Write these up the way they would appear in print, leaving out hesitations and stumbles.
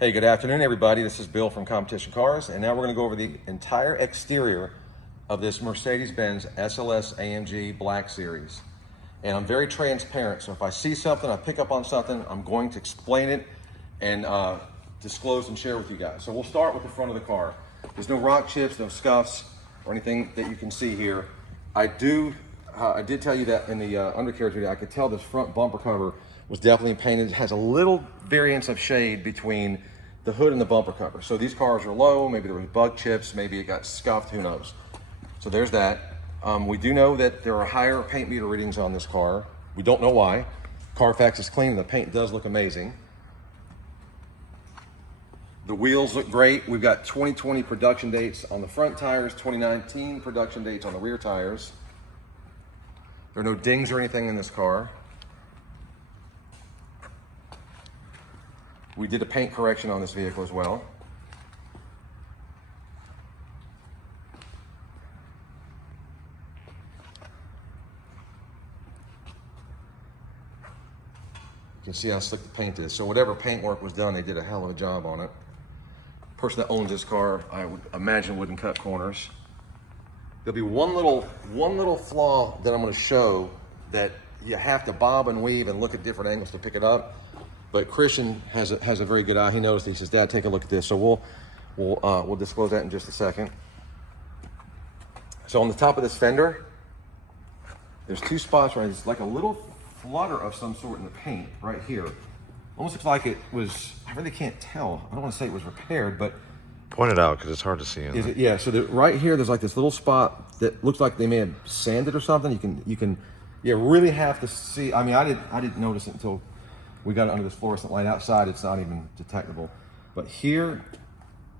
Hey, good afternoon, everybody. This is Bill from Competition Cars, and now we're going to go over the entire exterior of this Mercedes-Benz SLS AMG Black Series. And I'm very transparent, so if I see something, I pick up on something, I'm going to explain it and disclose and share with you guys. So we'll start with the front of the car. There's no rock chips, no scuffs, or anything that you can see here. I did tell you that in the undercarriage video, I could tell this front bumper cover was definitely painted. It has a little variance of shade between the hood and the bumper cover. So these cars are low, maybe there was bug chips, maybe it got scuffed, who knows. So there's that. We do know that there are higher paint meter readings on this car. We don't know why. Carfax is clean and the paint does look amazing. The wheels look great. We've got 2020 production dates on the front tires, 2019 production dates on the rear tires. There are no dings or anything in this car. We did a paint correction on this vehicle as well. You can see how slick the paint is. So whatever paint work was done, they did a hell of a job on it. The person that owns this car, I would imagine, wouldn't cut corners. There'll be one little flaw that I'm going to show that you have to bob and weave and look at different angles to pick it up. But Christian has a very good eye. He noticed. He says, "Dad, take a look at this." So we'll disclose that in just a second. So on the top of this fender, there's two spots where it's like a little flutter of some sort in the paint right here. Almost looks like it was. I really can't tell. I don't want to say it was repaired, but point it out because it's hard to see. Is it? Yeah. So right here, there's like this little spot that looks like they may have sanded or something. You really have to see. I mean, I didn't notice it until we got it under this fluorescent light. Outside, it's not even detectable. But here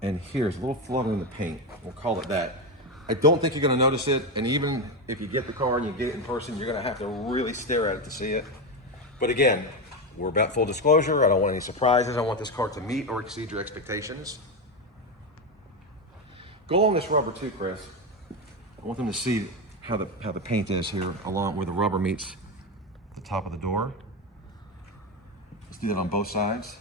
and here's a little flutter in the paint. We'll call it that. I don't think you're going to notice it. And even if you get the car and you get it in person, you're going to have to really stare at it to see it. But again, we're about full disclosure. I don't want any surprises. I want this car to meet or exceed your expectations. Go on this rubber too, Chris. I want them to see how the paint is here along where the rubber meets the top of the door. Let's do that on both sides.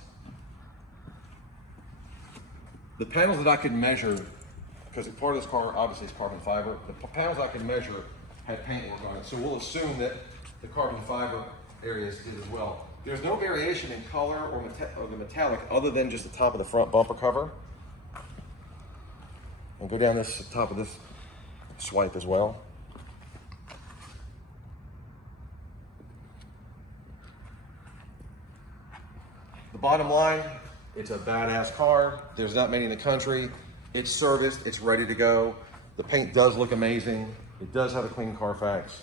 The panels that I could measure, because part of this car obviously is carbon fiber, the panels I could measure had paint work on it. So we'll assume that the carbon fiber areas did as well. There's no variation in color or the metallic other than just the top of the front bumper cover. I'll go down this top of this swipe as well. The bottom line, it's a badass car. There's not many in the country. It's serviced, it's ready to go. The paint does look amazing. It does have a clean Carfax,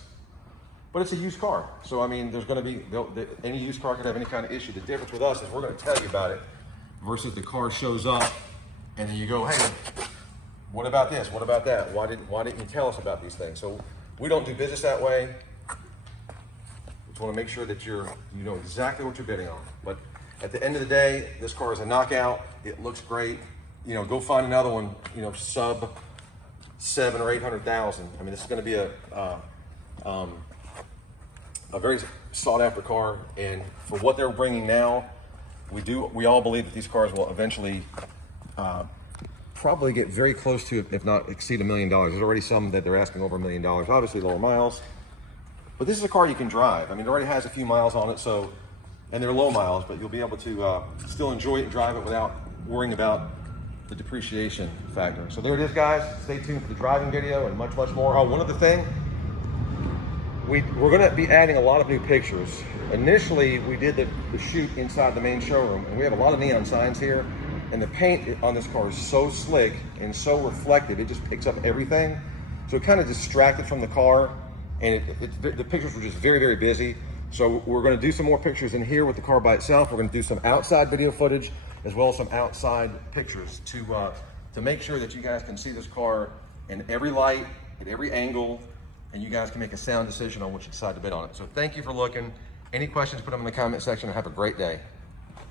but it's a used car. So I mean, there's gonna be, any used car could have any kind of issue. The difference with us is we're gonna tell you about it versus the car shows up and then you go, hey, what about this? What about that? Why didn't you tell us about these things? So we don't do business that way. We just want to make sure that you know exactly what you're bidding on. But at the end of the day, this car is a knockout. It looks great. You know, go find another one. You know, sub 700,000 or 800,000. I mean, this is going to be a very sought after car. And for what they're bringing now, we all believe that these cars will eventually probably get very close to, if not exceed $1 million. There's already some that they're asking over $1 million. Obviously lower miles, but this is a car you can drive. I mean, it already has a few miles on it, so, and they're low miles, but you'll be able to still enjoy it and drive it without worrying about the depreciation factor. So there it is, guys. Stay tuned for the driving video and much, much more. Oh, one other thing, we're gonna be adding a lot of new pictures. Initially, we did the shoot inside the main showroom, and we have a lot of neon signs here. And the paint on this car is so slick and so reflective, it just picks up everything. So it kind of distracted from the car, and the pictures were just very, very busy. So we're gonna do some more pictures in here with the car by itself. We're gonna do some outside video footage as well as some outside pictures to make sure that you guys can see this car in every light, at every angle, and you guys can make a sound decision on which you decide to bid on it. So thank you for looking. Any questions, put them in the comment section, and have a great day.